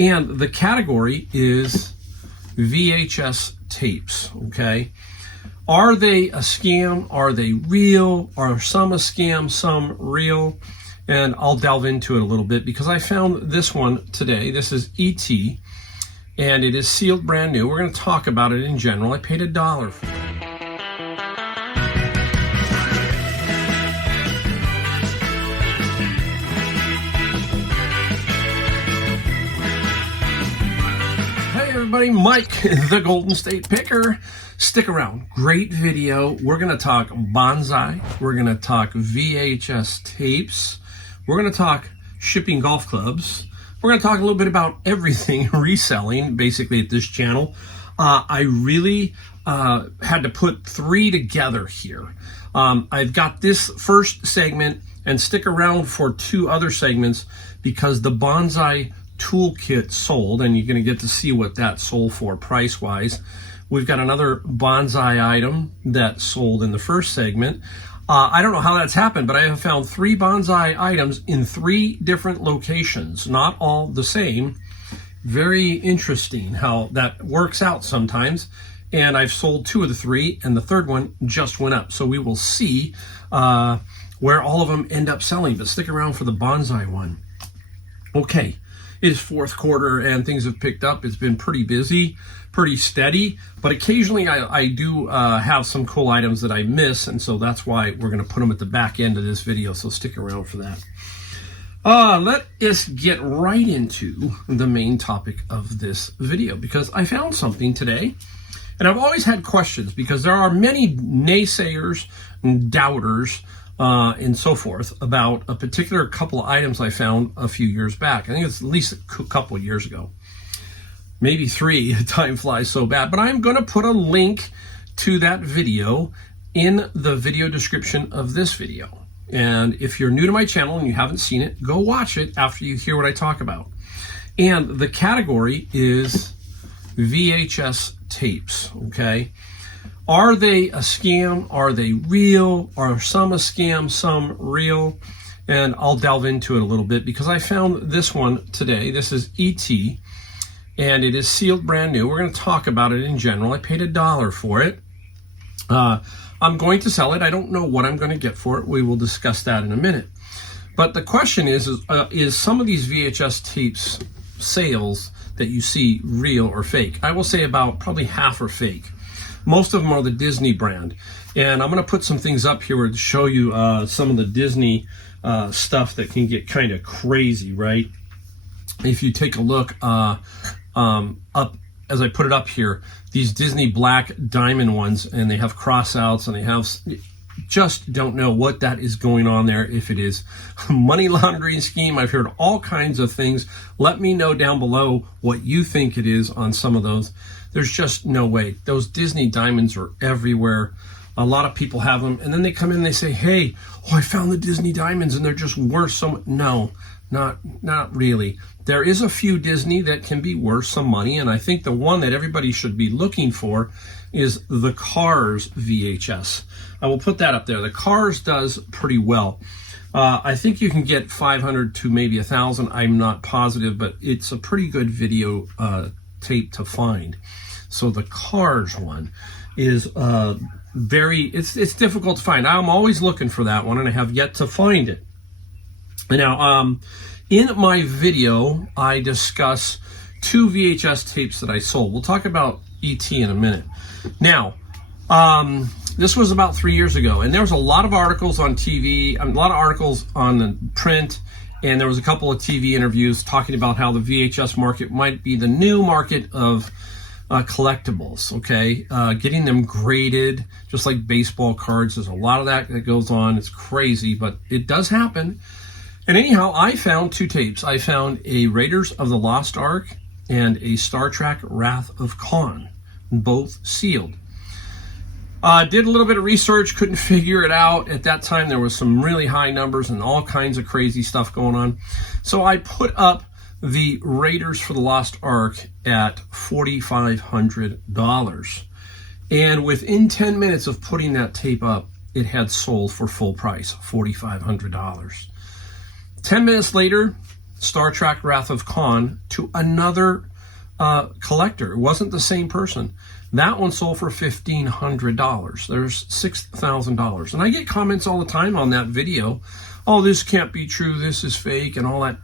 And the category is VHS tapes, okay? Are they a scam? Are they real? Are some a scam, some real? And I'll delve into it a little bit because I found this one today. This is ET, and it is sealed brand new. We're going to talk about it in general. I paid $1 for it. Everybody, Mike, the Golden State Picker. Stick around. Great video. We're going to talk bonsai. We're going to talk VHS tapes. We're going to talk shipping golf clubs. We're going to talk a little bit about everything reselling, basically, at this channel. I really had to put three together here. I've got this first segment, and stick around for two other segments because the bonsai toolkit sold, and you're going to get to see what that sold for price wise. We've got another bonsai item that sold in the first segment. I don't know how that's happened, but I have found three bonsai items in three different locations, not all the same. Very interesting how that works out sometimes. And I've sold two of the three, and the third one just went up. So we will see where all of them end up selling, but stick around for the bonsai one. Okay. It is fourth quarter and things have picked up. It's been pretty busy, pretty steady, but occasionally I do have some cool items that I miss, and so that's why we're going to put them at the back end of this video, so stick around for that. Let us get right into the main topic of this video, because I found something today, and I've always had questions because there are many naysayers and doubters and so forth about a particular couple of items I found a few years back. I think it's at least a couple of years ago, maybe three. Time flies so bad, but I'm going to put a link to that video in the video description of this video. And if you're new to my channel and you haven't seen it, go watch it after you hear what I talk about. And the category is VHS tapes, okay? Are they a scam? Are they real? Are some a scam, some real? And I'll delve into it a little bit because I found this one today. This is ET, and it is sealed brand new. We're going to talk about it in general. I paid $1 for it. I'm going to sell it. I don't know what I'm going to get for it. We will discuss that in a minute. But the question is some of these VHS tapes sales that you see real or fake? I will say about probably half are fake. Most of them are the Disney brand. And I'm going to put some things up here to show you some of the Disney stuff that can get kind of crazy, right? If you take a look up, as I put it up here, these Disney black diamond ones, and they have cross outs, and they have, just don't know what that is going on there. If it is money laundering scheme, I've heard all kinds of things. Let me know down below what you think it is on some of those. There's just no way. Those Disney diamonds are everywhere. A lot of people have them, and then they come in and they say, hey, I found the Disney diamonds and they're just worth so much. No, not really. There is a few Disney that can be worth some money, and I think the one that everybody should be looking for is the Cars VHS. I will put that up there. The Cars does pretty well. I think you can get 500 to maybe 1,000. I'm not positive, but it's a pretty good video tape to find. So the Cars one is it's difficult to find. I'm always looking for that one, and I have yet to find it. Now, in my video, I discuss two VHS tapes that I sold. We'll talk about ET in a minute. Now, this was about 3 years ago, and there was a lot of articles on TV, a lot of articles on the print, and there was a couple of TV interviews talking about how the VHS market might be the new market of collectibles, okay? Getting them graded, just like baseball cards. There's a lot of that goes on. It's crazy, but it does happen. And anyhow, I found two tapes. I found a Raiders of the Lost Ark and a Star Trek Wrath of Khan, both sealed. Did a little bit of research, couldn't figure it out. At that time, there was some really high numbers and all kinds of crazy stuff going on. So I put up the Raiders for the Lost Ark at $4,500. And within 10 minutes of putting that tape up, it had sold for full price, $4,500. 10 minutes later, Star Trek Wrath of Khan to another collector. It wasn't the same person. That one sold for $1,500. There's $6,000. And I get comments all the time on that video. Oh, this can't be true. This is fake and all that.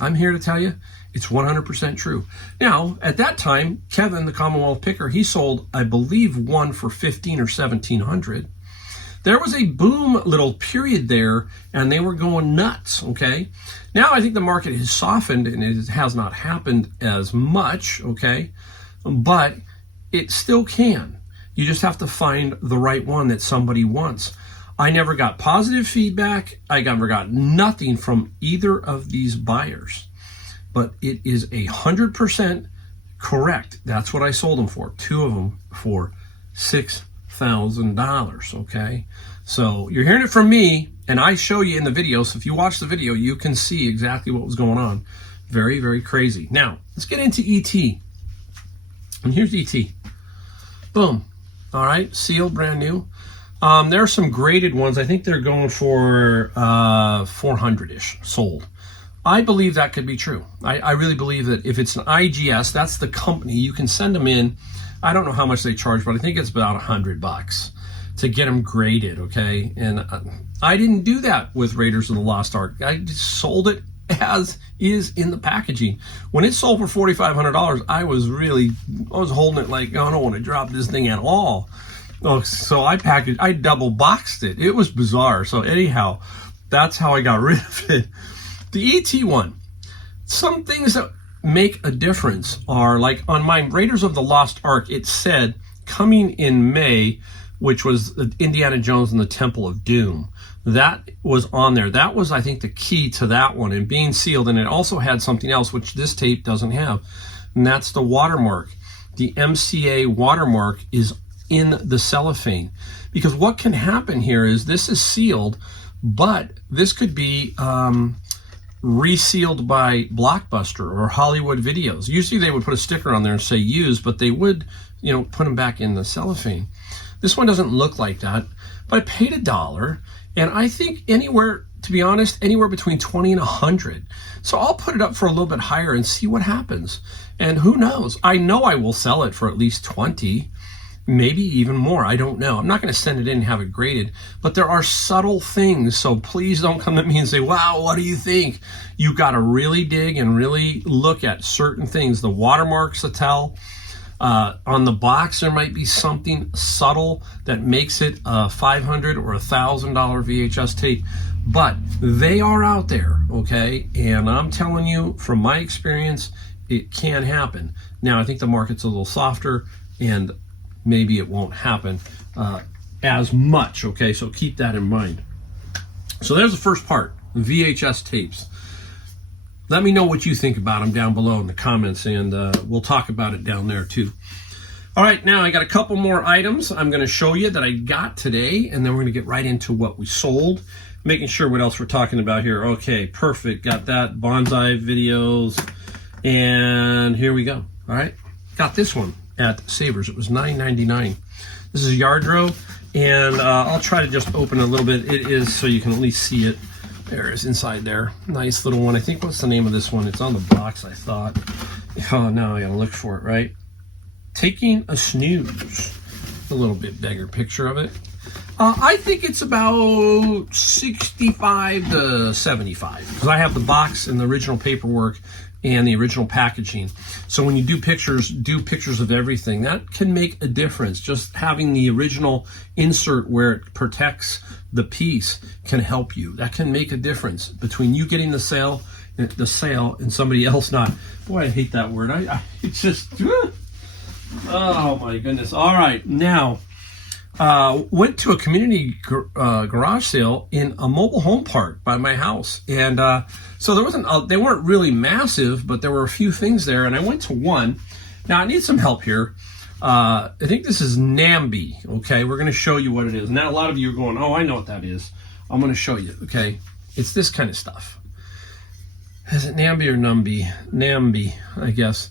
I'm here to tell you it's 100% true. Now, at that time, Kevin, the Commonwealth Picker, he sold, I believe, one for $1,500 or $1,700. There was a boom little period there, and they were going nuts, okay? Now I think the market has softened, and it has not happened as much, okay? But it still can. You just have to find the right one that somebody wants. I never got positive feedback. I never got nothing from either of these buyers. But it is 100% correct. That's what I sold them for. Two of them for $6,000, okay? So you're hearing it from me, and I show you in the video. So if you watch the video, you can see exactly what was going on. Very, very crazy. Now, let's get into ET. And here's ET. Boom. All right, sealed, brand new. There are some graded ones. I think they're going for 400-ish sold. I believe that could be true. I really believe that if it's an IGS, that's the company. You can send them in. I don't know how much they charge, but I think it's about $100 to get them graded, okay? And I didn't do that with Raiders of the Lost Ark. I just sold it as is in the packaging. When it sold for $4,500, I was holding it like, oh, I don't want to drop this thing at all. Oh, so I double boxed it. It was bizarre. So anyhow, that's how I got rid of it. The ET one, some things that make a difference are like on my Raiders of the Lost Ark, it said coming in May, which was Indiana Jones and the Temple of Doom. That was on there. That was, I think, the key to that one and being sealed. And it also had something else, which this tape doesn't have. And that's the watermark. The MCA watermark is in the cellophane. Because what can happen here is this is sealed, but this could be resealed by Blockbuster or Hollywood Videos. Usually they would put a sticker on there and say used, but they would, put them back in the cellophane. This one doesn't look like that, but I paid $1, and I think anywhere, to be honest, anywhere between 20 and 100. So I'll put it up for a little bit higher and see what happens. And who knows? I know I will sell it for at least 20, maybe even more. I don't know. I'm not going to send it in and have it graded, but there are subtle things. So please don't come to me and say, wow, what do you think? You got to really dig and really look at certain things. The watermarks to tell. On the box, there might be something subtle that makes it a $500 or $1,000 VHS tape, but they are out there, okay? And I'm telling you, from my experience, it can happen. Now, I think the market's a little softer, and maybe it won't happen as much, okay? So keep that in mind. So there's the first part, VHS tapes. Let me know what you think about them down below in the comments, and we'll talk about it down there too. All right, now I got a couple more items I'm going to show you that I got today, and then we're going to get right into what we sold, making sure what else we're talking about here. Okay, perfect. Got that. Bonsai videos, and here we go. All right, got this one at Savers. It was $9.99. This is Yardrow, and I'll try to just open it a little bit. It is so you can at least see it. There it is inside there. Nice little one. I think, what's the name of this one? It's on the box, I thought. Oh, now I gotta look for it, right? Taking a Snooze. A little bit bigger picture of it. I think it's about 65 to 75 because I have the box and the original paperwork and the original packaging. So when you do pictures of everything. That can make a difference. Just having the original insert where it protects the piece can help you. That can make a difference between you getting the sale and somebody else not. Boy, I hate that word. It's just, oh my goodness. All right, now, went to a community garage sale in a mobile home park by my house. And so there wasn't, they weren't really massive, but there were a few things there. And I went to one. Now I need some help here. I think this is Nambi, okay? We're going to show you what it is. Now, a lot of you are going, oh, I know what that is. I'm going to show you, okay? It's this kind of stuff. Is it Nambi or Numbi? Nambi, I guess.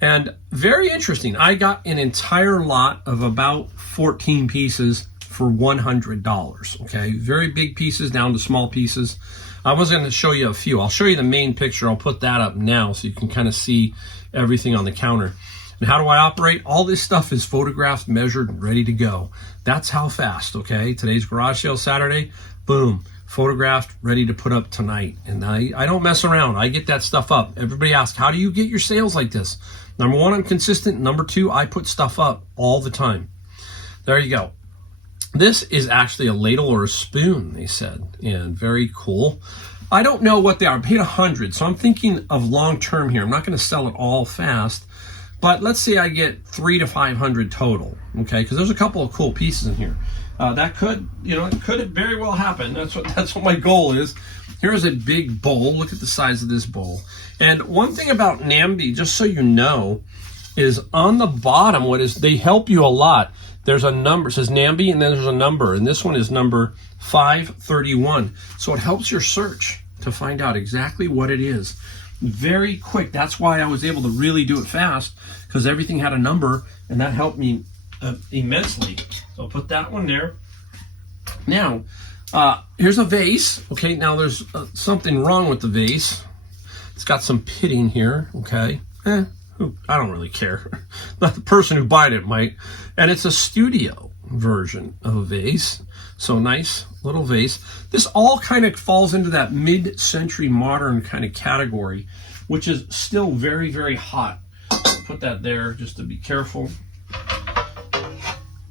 And very interesting. I got an entire lot of about 14 pieces for $100, okay? Very big pieces down to small pieces. I was going to show you a few. I'll show you the main picture. I'll put that up now so you can kind of see everything on the counter. And how do I operate? All this stuff is photographed, measured, and ready to go. That's how fast, okay? Today's garage sale Saturday, boom, photographed, ready to put up tonight. And I don't mess around. I get that stuff up. Everybody asks, how do you get your sales like this? Number one, I'm consistent. Number two, I put stuff up all the time. There you go. This is actually a ladle or a spoon, they said, and very cool. I don't know what they are. I paid $100, so I'm thinking of long term here. I'm not going to sell it all fast, but let's say I get 300 to 500 total, okay? Because there's a couple of cool pieces in here. That could, it could very well happen. That's what my goal is. Here's a big bowl. Look at the size of this bowl. And one thing about Nambi, just so you know, is on the bottom, they help you a lot. There's a number, it says Nambi, and then there's a number, and this one is number 531. So it helps your search to find out exactly what it is. Very quick. That's why I was able to really do it fast, because everything had a number, and that helped me immensely. So I'll put that one there. Now, here's a vase. Okay, now there's something wrong with the vase. It's got some pitting here, okay? I don't really care. Not the person who bought it might. And it's a studio version of a vase. So nice little vase. This all kind of falls into that mid-century modern kind of category, which is still very, very hot. Put that there just to be careful.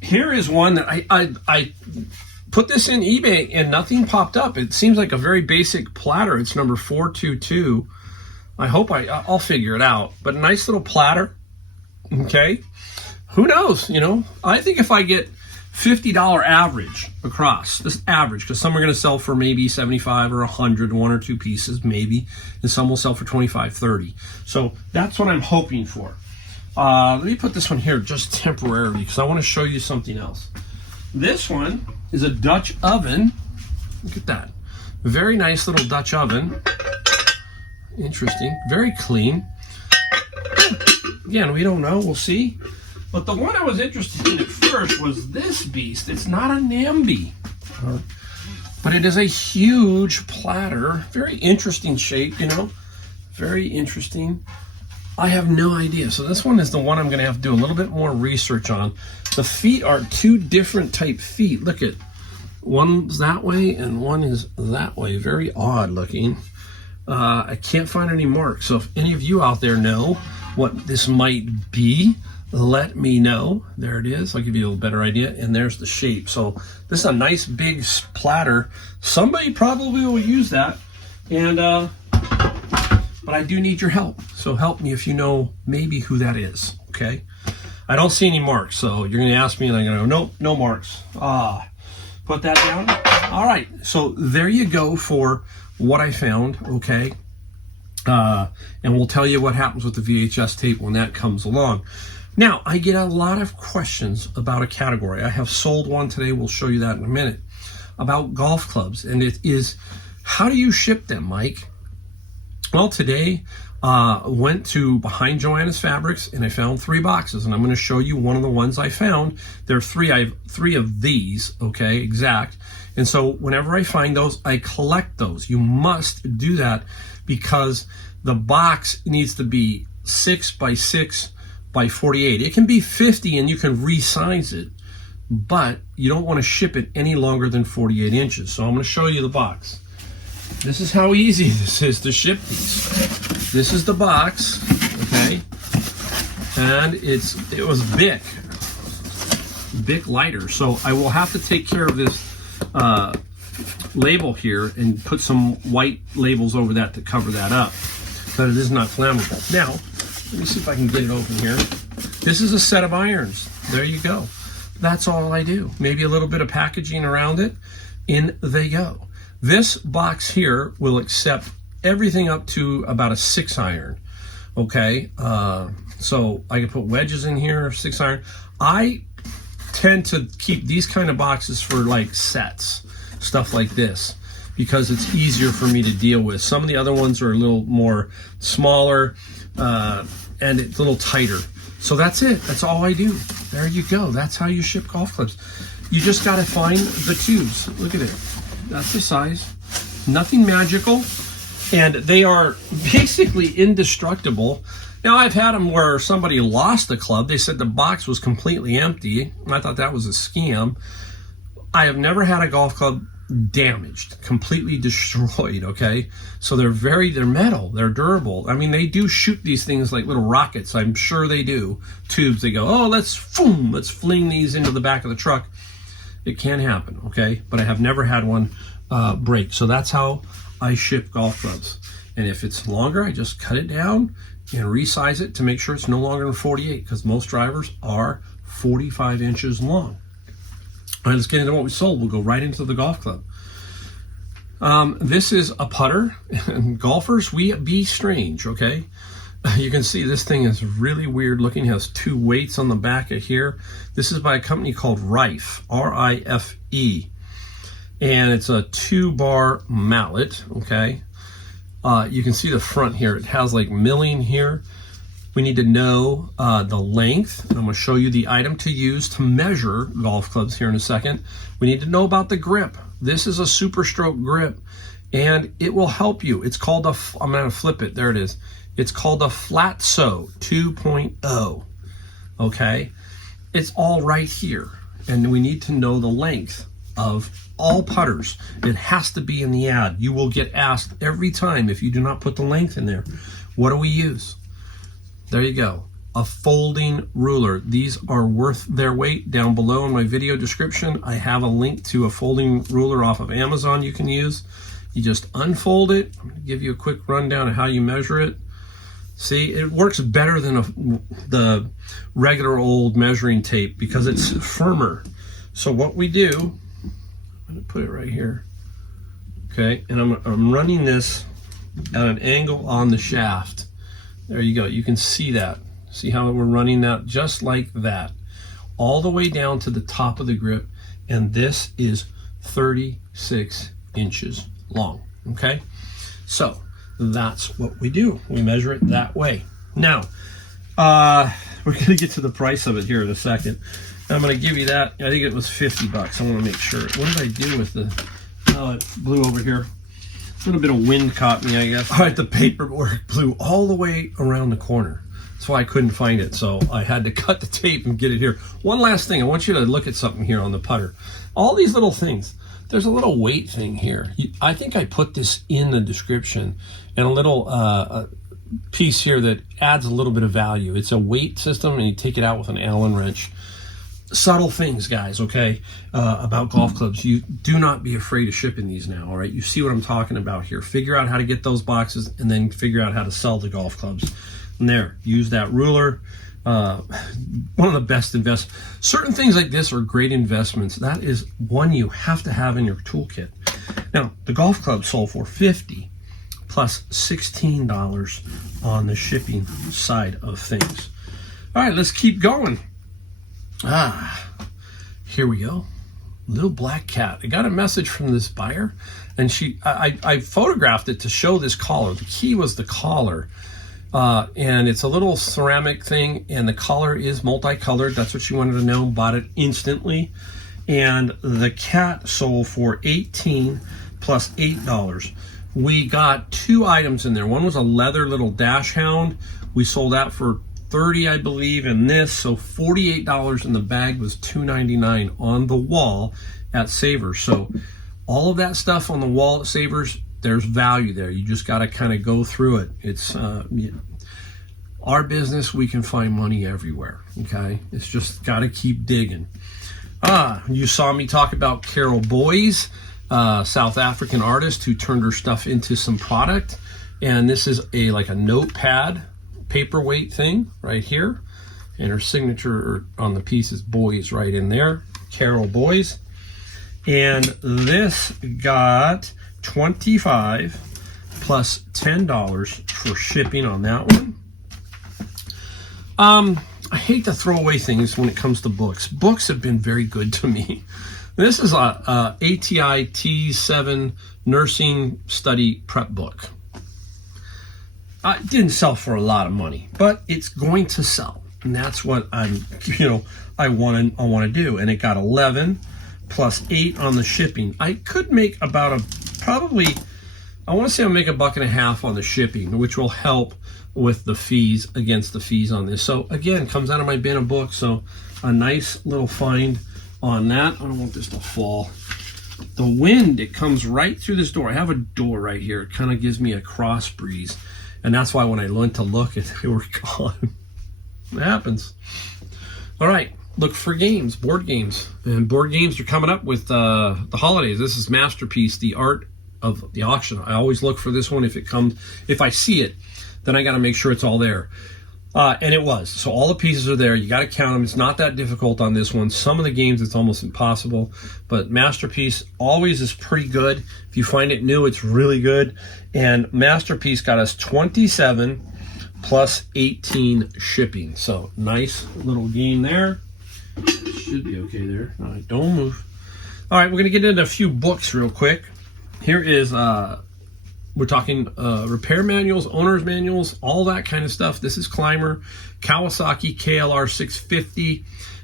Here is one that I put this in eBay and nothing popped up. It seems like a very basic platter. It's number 422. I hope I'll figure it out. But a nice little platter, okay? Who knows, I think if I get $50 average across, this average, because some are going to sell for maybe 75 or 100, one or two pieces maybe, and some will sell for 25, 30. So that's what I'm hoping for. Let me put this one here just temporarily because I want to show you something else. This one is a Dutch oven. Look at that. Very nice little Dutch oven. Interesting. Very clean. Again, we don't know. We'll see. But the one I was interested in at first was this beast. It's not a Nambi, but it is a huge platter. Very interesting shape, Very interesting. I have no idea. So this one is the one I'm going to have to do a little bit more research on. The feet are two different type feet. Look at one's that way and one is that way. Very odd looking. I can't find any marks. So if any of you out there know what this might be, let me know. There it is. I'll give you a little better idea. And there's the shape. So this is a nice big platter. Somebody probably will use that. And but I do need your help. So help me if you know maybe who that is. Okay. I don't see any marks. So you're going to ask me and I'm going to go, nope, no marks. Put that down. All right. So there you go for what I found. Okay. And we'll tell you what happens with the VHS tape when that comes along. Now, I get a lot of questions about a category. I have sold one today. We'll show you that in a minute. About golf clubs. And it is, how do you ship them, Mike? Well, today went to Behind Joanna's Fabrics and I found 3 boxes. And I'm going to show you one of the ones I found. There are 3. I have 3 of these, okay, exact. And so whenever I find those, I collect those. You must do that because the box needs to be 6 by 6 by 48. It can be 50 and you can resize it, but you don't want to ship it any longer than 48 inches. So I'm going to show you the box. This is how easy this is to ship these. This is the box, okay? And it was Bic lighter. So I will have to take care of this label here and put some white labels over that to cover that up, but it is not flammable. Now, let me see if I can get it open here. This is a set of irons. There you go. That's all I do. Maybe a little bit of packaging around it. In they go. This box here will accept everything up to about a 6 iron. Okay, so I can put wedges in here, 6 iron. I tend to keep these kind of boxes for like sets, stuff like this, because it's easier for me to deal with. Some of the other ones are a little more smaller and it's a little tighter. So that's it. That's all I do. There you go. That's how you ship golf clubs. You just got to find the tubes. Look at it. That's the size. Nothing magical, and they are basically indestructible. Now, I've had them where somebody lost the club. They said the box was completely empty. I thought that was a scam. I have never had a golf club damaged, completely destroyed, okay? So they're metal, they're durable. I mean, they do shoot these things like little rockets. I'm sure they do. Tubes, they go, oh, let's fling these into the back of the truck. It can happen, okay? But I have never had one break. So that's how I ship golf clubs. And if it's longer, I just cut it down and resize it to make sure it's no longer than 48, because most drivers are 45 inches long. All right, let's get into what we sold. We'll go right into the golf club. This is a putter, and golfers, we be strange, okay? You can see this thing is really weird looking. It has two weights on the back of here. This is by a company called Rife, R-I-F-E. And it's a 2-bar mallet, okay? You can see the front here. It has like milling here. We need to know the length. I'm going to show you the item to use to measure golf clubs here in a second. We need to know about the grip. This is a super stroke grip, and it will help you. It's called I'm going to flip it. There it is. It's called a Flatso 2.0. Okay? It's all right here, and we need to know the length of all putters. It has to be in the ad. You will get asked every time if you do not put the length in there. What do we use? There you go. A folding ruler. These are worth their weight. Down below in my video description, I have a link to a folding ruler off of Amazon you can use. You just unfold it. I'm going to give you a quick rundown of how you measure it. See, it works better than the regular old measuring tape because it's firmer. So what we do, I'm going to put it right here. Okay, and I'm running this at an angle on the shaft. There you go. You can see that. See how we're running that just like that, all the way down to the top of the grip, and this is 36 inches long, okay? So that's what we do. We measure it that way. Now, we're going to get to the price of it here in a second. I'm going to give you that. I think it was 50 bucks. I want to make sure. What did I do with the, oh, it blew over here. A little bit of wind caught me, I guess. All right, the paperwork blew all the way around the corner. That's why I couldn't find it, so I had to cut the tape and get it here. One last thing, I want you to look at something here on the putter. All these little things, there's a little weight thing here. I think I put this in the description, and a little piece here that adds a little bit of value. It's a weight system, and you take it out with an Allen wrench. Subtle things, guys, okay, about golf clubs. You do not be afraid of shipping these now, all right? You see what I'm talking about here. Figure out how to get those boxes, and then figure out how to sell the golf clubs. And there, use that ruler. One of the best investments. Certain things like this are great investments. That is one you have to have in your toolkit. Now, the golf club sold for $50 plus $16 on the shipping side of things. All right, let's keep going. Here we go. Little black cat. I got a message from this buyer, and I photographed it to show this collar. The key was the collar. And it's a little ceramic thing, and the collar is multicolored. That's what she wanted to know. Bought it instantly. And the cat sold for $18 plus $8. We got two items in there. One was a leather little dash hound. We sold that for $30, I believe, in this. So $48, and the bag was $2.99 on the wall at Savers. So all of that stuff on the wall at Savers, there's value there. You just got to kind of go through it. It's our business. We can find money everywhere. Okay, it's just got to keep digging. You saw me talk about Carol Boys, South African artist who turned her stuff into some product, and this is like a notepad paperweight thing right here, and her signature on the piece is Boys right in there. Carol Boys, and this got $25 plus $10 for shipping on that one. I hate to throw away things when it comes to books. Books have been very good to me. This is a ATI T7 nursing study prep book. It didn't sell for a lot of money, but it's going to sell, and that's what I want to do. And it got 11 plus 8 on the shipping. I could make about probably I want to say I'll make $1.50 on the shipping, which will help with the fees, against the fees on this. So again, it comes out of my bin of books. So a nice little find on that. I don't want this to fall. The wind, it comes right through this door. I have a door right here. It kind of gives me a cross breeze. And that's why when I went to look, they were gone. It happens. All right, look for games, board games. And board games are coming up with the holidays. This is Masterpiece, the art of the auction. I always look for this one. If it comes, if I see it, then I got to make sure it's all there. And it was. So all the pieces are there. You got to count them. It's not that difficult on this one. Some of the games, it's almost impossible. But Masterpiece always is pretty good. If you find it new, it's really good. And Masterpiece got us 27 plus 18 shipping. So nice little game there. Should be okay there. All right, don't move. All right, we're going to get into a few books real quick. Here is... we're talking repair manuals, owner's manuals, all that kind of stuff. This is Climber, Kawasaki KLR 650,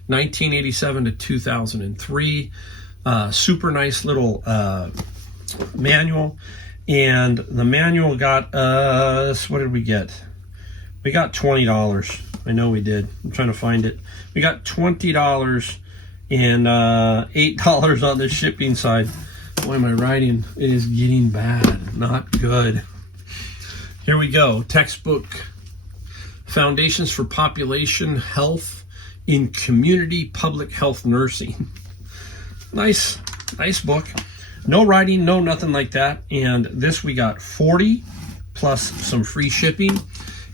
1987 to 2003. Super nice little manual. And the manual got us, what did we get? We got $20. I know we did. I'm trying to find it. We got $20 and $8 on the shipping side. Why am I writing? It is getting bad. Not good. Here we go. Textbook. Foundations for Population Health in Community Public Health Nursing. Nice book. No writing, no nothing like that. And this we got 40 plus some free shipping.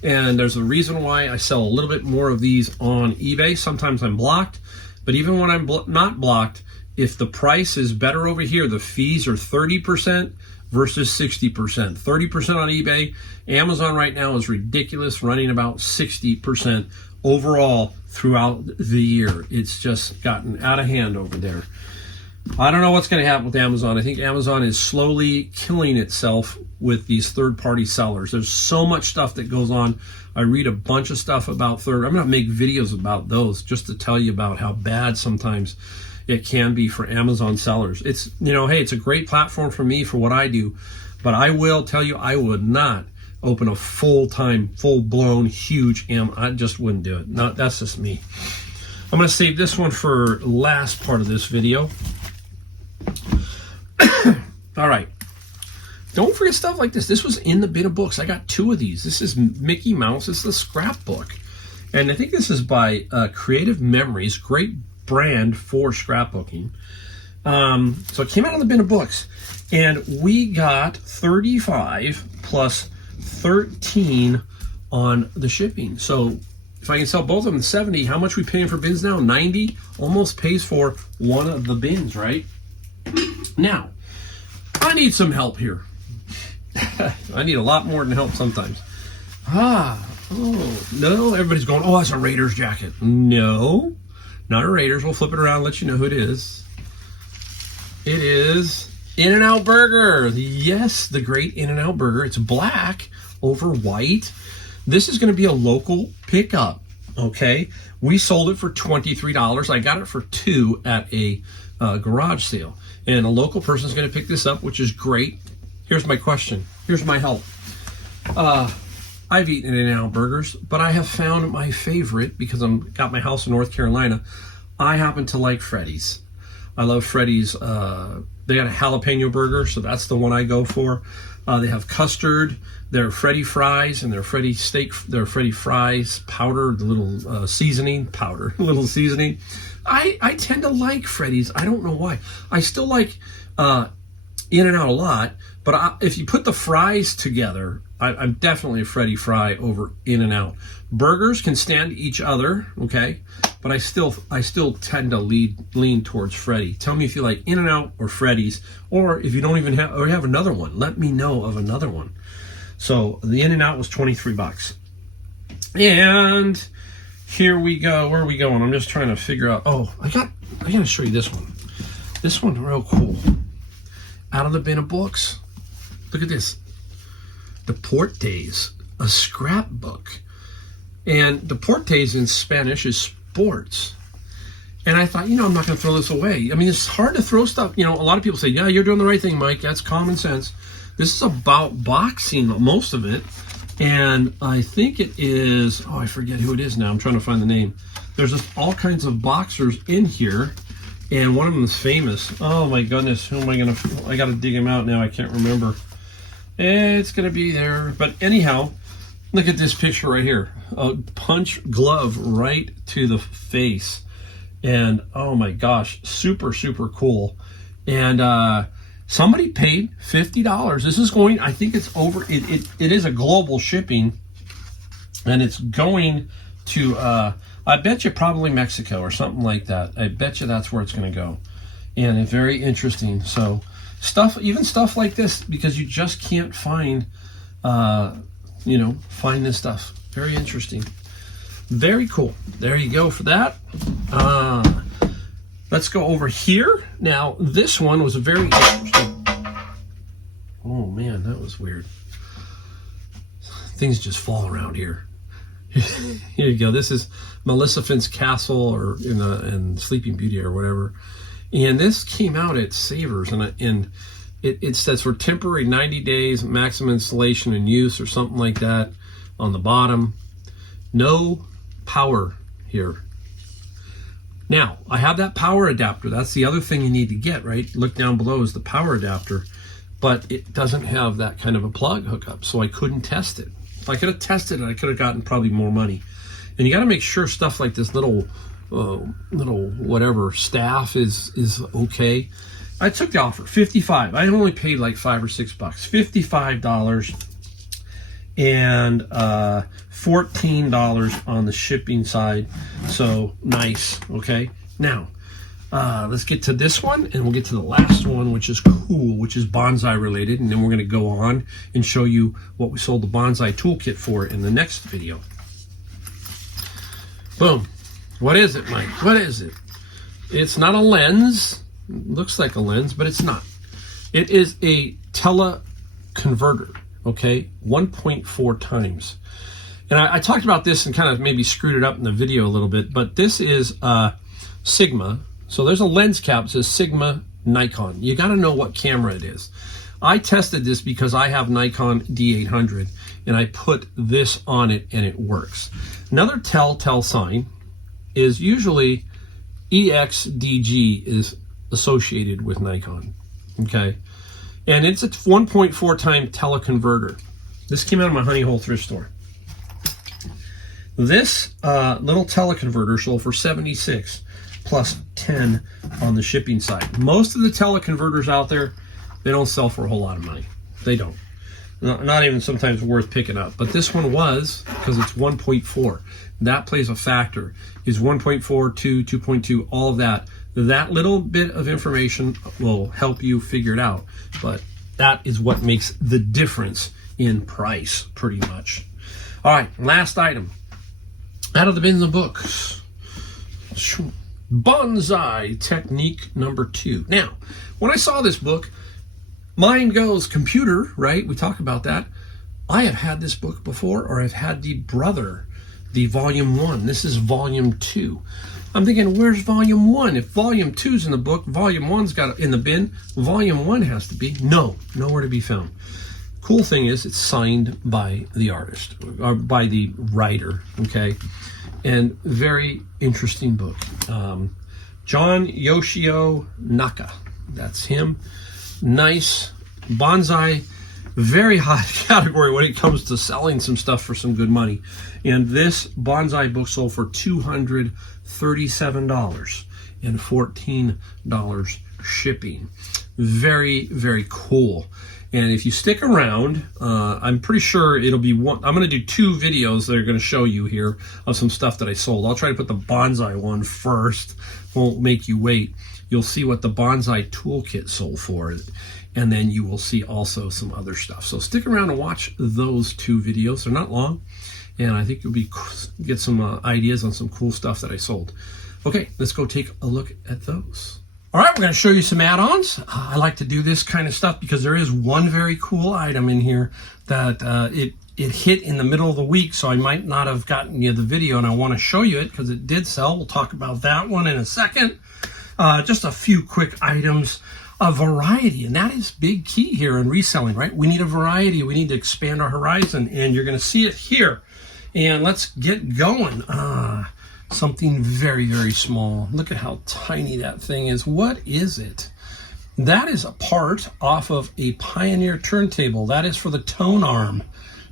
And there's a reason why I sell a little bit more of these on eBay. Sometimes I'm blocked. But even when I'm not blocked, if the price is better over here, the fees are 30% versus 60%. 30% on eBay. Amazon right now is ridiculous, running about 60% overall throughout the year. It's just gotten out of hand over there. I don't know what's going to happen with Amazon. I think Amazon is slowly killing itself with these third-party sellers. There's so much stuff that goes on. I read a bunch of stuff about I'm going to make videos about those just to tell you about how bad sometimes it can be for Amazon sellers. It's, hey, it's a great platform for me for what I do, but I will tell you, I would not open a full-time, full-blown, huge I just wouldn't do it. That's just me. I'm going to save this one for last part of this video. All right. Don't forget stuff like this. This was in the bin of books. I got 2 of these. This is Mickey Mouse. It's the scrapbook. And I think this is by Creative Memories. Great brand for scrapbooking. So it came out of the bin of books. And we got 35 plus 13 on the shipping. So if I can sell both of them 70, how much we paying for bins now? 90? Almost pays for one of the bins, right? Now, I need some help here. I need a lot more than help sometimes. Oh, no, everybody's going, oh, that's a Raiders jacket. No, not a Raiders. We'll flip it around and let you know who it is. It is In-N-Out Burger. Yes, the great In-N-Out Burger. It's black over white. This is going to be a local pickup, okay? We sold it for $23. I got it for $2 at a garage sale. And a local person is going to pick this up, which is great. Here's my question. Here's my help. I've eaten In-N-Out burgers, but I have found my favorite because I've got my house in North Carolina. I happen to like Freddy's. I love Freddy's. They got a jalapeno burger, so that's the one I go for. They have custard, their Freddy fries, and their Freddy steak, their Freddy fries powder, the little seasoning powder, little seasoning. I tend to like Freddy's. I don't know why. I still like In-N-Out a lot, but if you put the fries together, I'm definitely a Freddy fry over In-N-Out. Burgers can stand each other, okay, but I still tend to lean towards Freddy. Tell me if you like In-N-Out or Freddy's, or if you don't even have another one. Let me know of another one. So the In-N-Out was $23. And here we go. Where are we going? I'm just trying to figure out. Oh, I gotta show you this one. This one's real cool. Out of the bin of books. Look at this. Deportes, a scrapbook. And deportes in Spanish is sports. And I thought, I'm not going to throw this away. I mean, it's hard to throw stuff. A lot of people say, yeah, you're doing the right thing, Mike. That's common sense. This is about boxing, most of it. And I think it is, oh, I forget who it is now. I'm trying to find the name. There's just all kinds of boxers in here. And one of them is famous. Oh my goodness, who am I gonna, I gotta dig him out now, I can't remember. It's gonna be there. But anyhow, look at this picture right here. A punch glove right to the face. And oh my gosh, super, super cool. And somebody paid $50. This is going, I think it's over, it is a global shipping. And it's going to, I bet you probably Mexico or something like that. I bet you that's where it's going to go. And it's very interesting. So stuff, even stuff like this, because you just can't find, you know, find this stuff. Very interesting. Very cool. There you go for that. Let's go over here. Now, this one was a very interesting. Oh man, that was weird. Things just fall around here. Here you go. This is Maleficent's Castle, or in Sleeping Beauty or whatever. And this came out at Savers, and it says for temporary 90 days, maximum installation and use or something like that on the bottom. No power here. Now, I have that power adapter. That's the other thing you need to get, right? Look down below is the power adapter, but it doesn't have that kind of a plug hookup, so I couldn't test it. If I could have tested it, I could have gotten probably more money. And you got to make sure stuff like this little whatever staff is okay. I took the offer, $55. I only paid like $5 or $6, $55, and $14 on the shipping side. So nice. Okay. Now let's get to this one, and we'll get to the last one, which is cool, which is bonsai related, and then we're going to go on and show you what we sold the bonsai toolkit for in the next video. Boom. What is it, Mike? What is it? It's not a lens. It looks like a lens, but it's not. It is a teleconverter, okay? 1.4 times. And I talked about this and kind of maybe screwed it up in the video a little bit, but this is Sigma. So there's a lens cap that says Sigma Nikon. You got to know what camera it is. I tested this because I have Nikon D800, and I put this on it, and it works. Another telltale sign is usually EXDG is associated with Nikon, okay? And it's a 1.4 time teleconverter. This came out of my Honey Hole thrift store. This little teleconverter sold for $76 plus 10 on the shipping side. Most of the teleconverters out there, they don't sell for a whole lot of money. They don't. Not even sometimes worth picking up. But this one was, because it's 1.4. That plays a factor. Is 1.4, 2, 2.2, all of that. That little bit of information will help you figure it out. But that is what makes the difference in price, pretty much. All right, last item. Out of the bins of books. Bonsai technique number 2. Now, when I saw this book, mind goes computer, right? We talk about that. I have had this book before, or I've had the brother, the volume 1. This is volume 2. I'm thinking, where's volume 1? If volume 2's in the book, volume 1's got in the bin, volume 1 has to be. No, nowhere to be found. Cool thing is it's signed by the artist, or by the writer, okay? And very interesting book. John Yoshio Naka, that's him. Nice bonsai, very high category when it comes to selling some stuff for some good money. And this bonsai book sold for $237 and $14 shipping. Very, very cool. And if you stick around, I'm pretty sure it'll be one. I'm going to do 2 videos that are going to show you here of some stuff that I sold. I'll try to put the bonsai one first. Won't make you wait. You'll see what the bonsai toolkit sold for, and then you will see also some other stuff. So stick around and watch those 2 videos. They're not long, and I think you'll get some ideas on some cool stuff that I sold. Okay, let's go take a look at those. All right, we're going to show you some add-ons. I like to do this kind of stuff because there is one very cool item in here that it hit in the middle of the week, so I might not have gotten you the video, and I want to show you it because it did sell. We'll talk about that one in a second. Just a few quick items. a variety, and that is big key here in reselling, right? We need a variety. We need to expand our horizon, and you're going to see it here. And let's get going. Something very, very small. Look at how tiny that thing is. What is it? That is a part off of a Pioneer turntable. That is for the tone arm.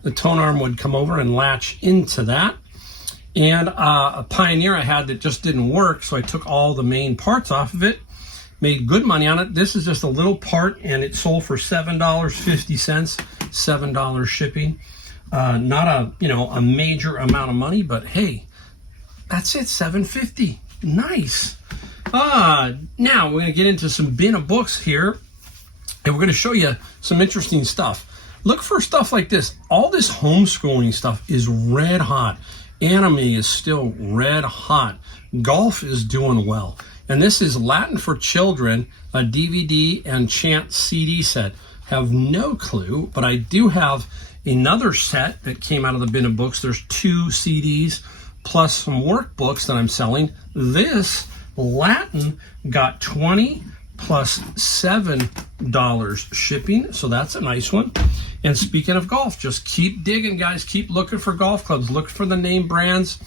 The tone arm would come over and latch into that. And a Pioneer I had that just didn't work, so I took all the main parts off of it, made good money on it. This is just a little part, and it sold for $7.50, $7 shipping. Not a major amount of money, but hey, that's it, $7.50. Nice. Now we're going to get into some bin of books here, and we're going to show you some interesting stuff. Look for stuff like this. All this homeschooling stuff is red hot. Anime is still red hot. Golf is doing well. And this is Latin for Children, a DVD and chant CD set. Have no clue, but I do have another set that came out of the bin of books. There's 2 CDs plus some workbooks that I'm selling. This Latin got 20 plus $7 shipping, so that's a nice one. And speaking of golf, just keep digging, guys. Keep looking for golf clubs. Look for the name brands.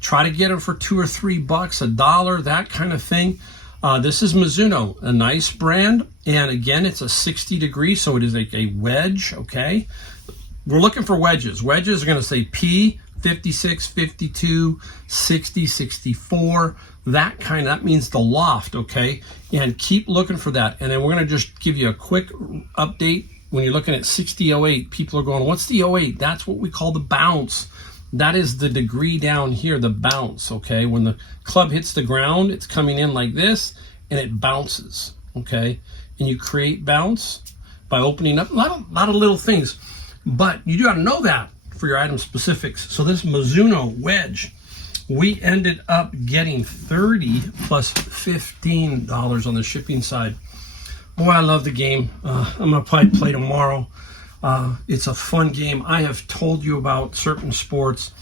Try to get them for $2 or $3, $1, that kind of thing. This is Mizuno, a nice brand, and again, it's a 60 degree, so it is like a wedge. Okay, we're looking for wedges. Wedges are going to say P 56, 52, 60, 64, that means the loft. Okay, and keep looking for that. And then we're going to just give you a quick update. When you're looking at 6008, people are going, what's the 08? That's what we call the bounce. That is the degree down here, the bounce. Okay, when the club hits the ground, it's coming in like this and it bounces. Okay, and you create bounce by opening up a lot of little things, but you got to know that for your item specifics. So this Mizuno wedge, we ended up getting $30 plus $15 on the shipping side. Boy, I love the game. I'm gonna probably play tomorrow. It's a fun game. I have told you about certain sports,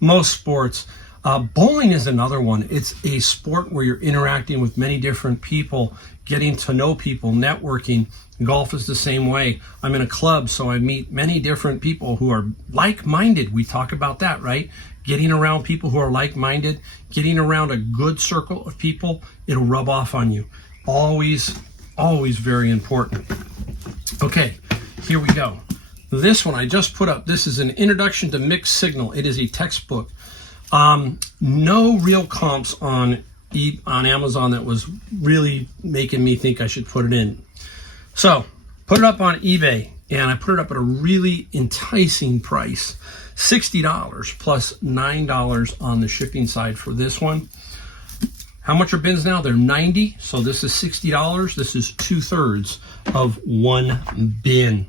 most sports. Bowling is another one. It's a sport where you're interacting with many different people, getting to know people, networking. Golf is the same way. I'm in a club, so I meet many different people who are like-minded. We talk about that, right? Getting around people who are like-minded, getting around a good circle of people, it'll rub off on you. Always very important. Okay, here we go. This one I just put up. This is an introduction to mixed signal. It is a textbook. No real comps on Amazon that was really making me think I should put it in. So put it up on eBay, and I put it up at a really enticing price, $60 plus $9 on the shipping side for this one. How much are bins now? They're 90, so this is $60. This is 2/3 of one bin.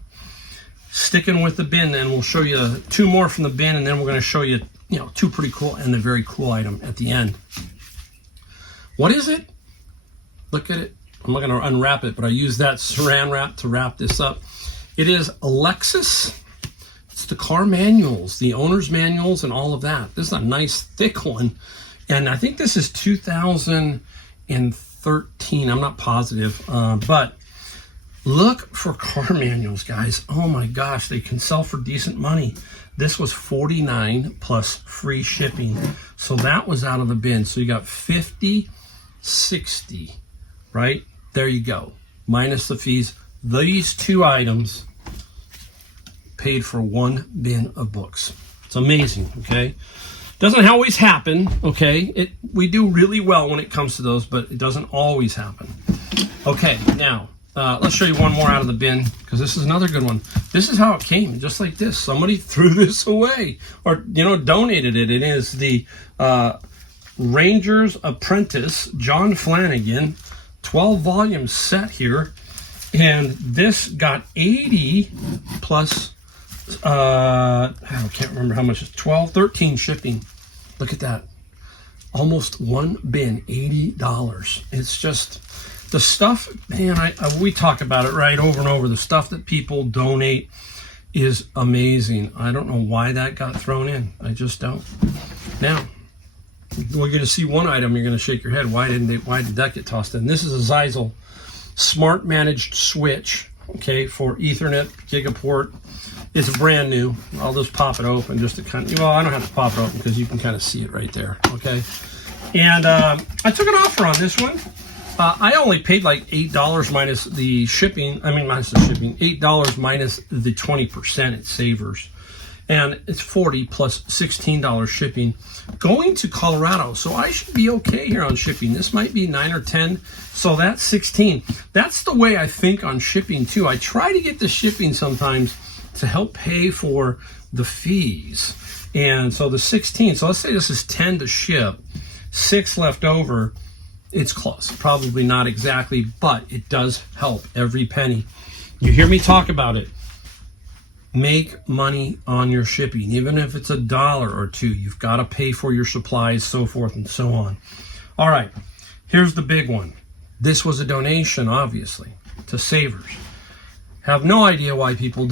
Sticking with the bin, then we'll show you 2 more from the bin, and then we're going to show you, 2 pretty cool and a very cool item at the end. What is it? Look at it. I'm not going to unwrap it, but I use that saran wrap to wrap this up. It is Lexus. It's the car manuals, the owner's manuals, and all of that. This is a nice thick one. And I think this is 2013. I'm not positive, but look for car manuals, guys. Oh my gosh, they can sell for decent money. This was $49 plus free shipping. So that was out of the bin. So you got 50, 60, right? There you go. Minus the fees. These 2 items paid for 1 bin of books. It's amazing, okay? Doesn't always happen, okay? We do really well when it comes to those, but it doesn't always happen. Okay, now, let's show you one more out of the bin, because this is another good one. This is how it came, just like this. Somebody threw this away, or, donated it. It is the Ranger's Apprentice, John Flanagan, 12-volume set here, and this got 80 plus... I can't remember how much. It's 12, 13 shipping. Look at that. Almost 1 bin, $80. It's just the stuff, man, we talk about it right over and over. The stuff that people donate is amazing. I don't know why that got thrown in. I just don't. Now, we're going to see one item. You're going to shake your head. Why did that get tossed in? This is a Zeisel smart managed switch, okay, for Ethernet, Gigaport. It's brand new. I'll just pop it open just to kind of, well, I don't have to pop it open because you can kind of see it right there, okay? And I took an offer on this one. I only paid like $8 minus the shipping. Minus the shipping. $8 minus the 20% at Savers. And it's $40 plus $16 shipping. Going to Colorado, so I should be okay here on shipping. This might be 9 or 10, so that's 16. That's the way I think on shipping too. I try to get the shipping sometimes to help pay for the fees. And so the 16, so let's say this is 10 to ship, 6 left over. It's close, probably not exactly, but it does help every penny. You hear me talk about it. Make money on your shipping, even if it's $1 or $2. You've got to pay for your supplies, so forth and so on. All right, here's the big one. This was a donation, obviously, to Savers. Have no idea why people...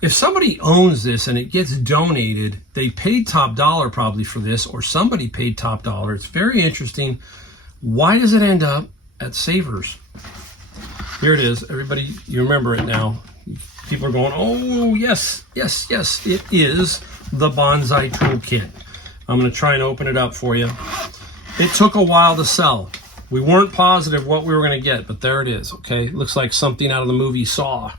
If somebody owns this and it gets donated, they paid top dollar probably for this, or somebody paid top dollar. It's very interesting. Why does it end up at Savers? Here it is. Everybody, you remember it now. People are going, oh, yes, yes, yes. It is the Bonsai Toolkit. I'm going to try and open it up for you. It took a while to sell. We weren't positive what we were going to get, but there it is, okay? Looks like something out of the movie Saw.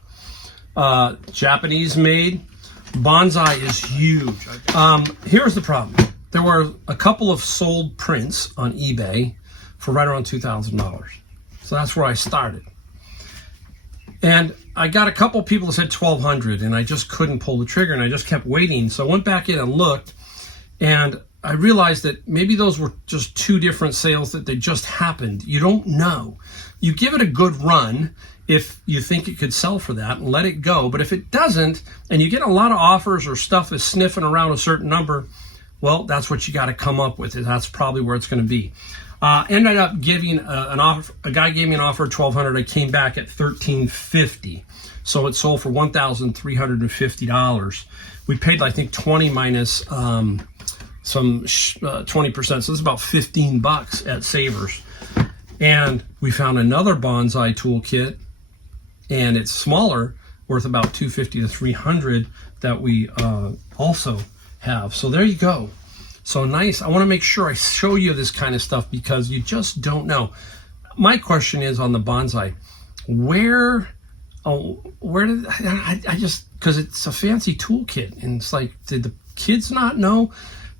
Japanese made. Bonsai is huge. Here's the problem. There were a couple of sold prints on eBay for right around $2,000. So that's where I started. And I got a couple people that said $1,200, and I just couldn't pull the trigger, and I just kept waiting. So I went back in and looked, and I realized that maybe those were just two different sales that they just happened. You don't know. You give it a good run if you think it could sell for that and let it go. But if it doesn't, and you get a lot of offers or stuff is sniffing around a certain number, well, that's what you got to come up with. That's probably where it's going to be. Ended up giving an offer. A guy gave me an offer of $1,200. I came back at $1,350. So it sold for $1,350. We paid, I think, 20 minus some 20%. So this is about $15 at Savers. And we found another bonsai toolkit, and it's smaller, worth about $250 to $300 that we also have. So there you go. So nice. I want to make sure I show you this kind of stuff because you just don't know. My question is on the bonsai, where did I just, because it's a fancy toolkit, and it's like, did the kids not know?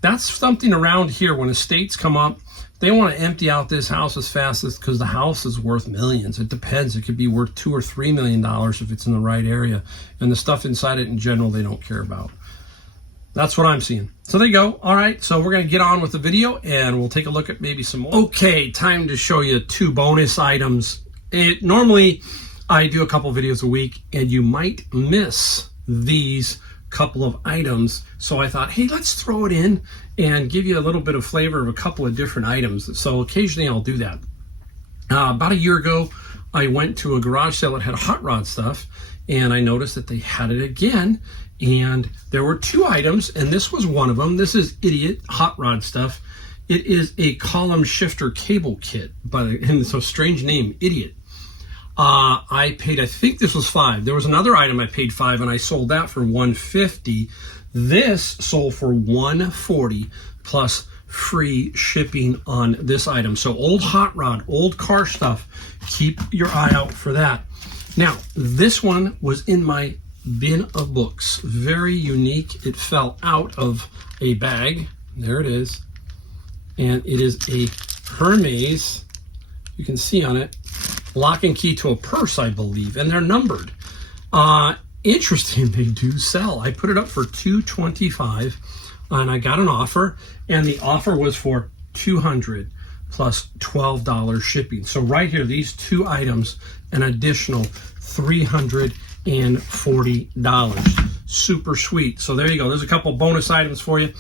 That's something around here when estates come up. They want to empty out this house as fast as, because the house is worth millions. It depends. It could be worth $2 or $3 million if it's in the right area. And the stuff inside it in general, they don't care about. That's what I'm seeing. So there you go. All right, so we're going to get on with the video, and we'll take a look at maybe some more. Okay, time to show you 2 bonus items. Normally, I do a couple videos a week, and you might miss these couple of items. So I thought, hey, let's throw it in and give you a little bit of flavor of a couple of different items. So occasionally I'll do that. About a year ago, I went to a garage sale that had hot rod stuff, and I noticed that they had it again. And there were 2 items, and this was one of them. This is Idiot hot rod stuff. It is a column shifter cable kit, and it's a strange name, Idiot. I paid, I think this was $5. There was another item I paid $5, and I sold that for $150. This sold for $140 plus free shipping on this item. So old hot rod, old car stuff, keep your eye out for that. Now, this one was in my bin of books. Very unique. It fell out of a bag. There it is. And it is a Hermes, you can see on it, lock and key to a purse, I believe, and they're numbered. Interesting, they do sell. I put it up for $225, and I got an offer, and the offer was for $200 plus $12 shipping. So right here, these 2 items, an additional $340. Super sweet. So there you go. There's a couple bonus items for you.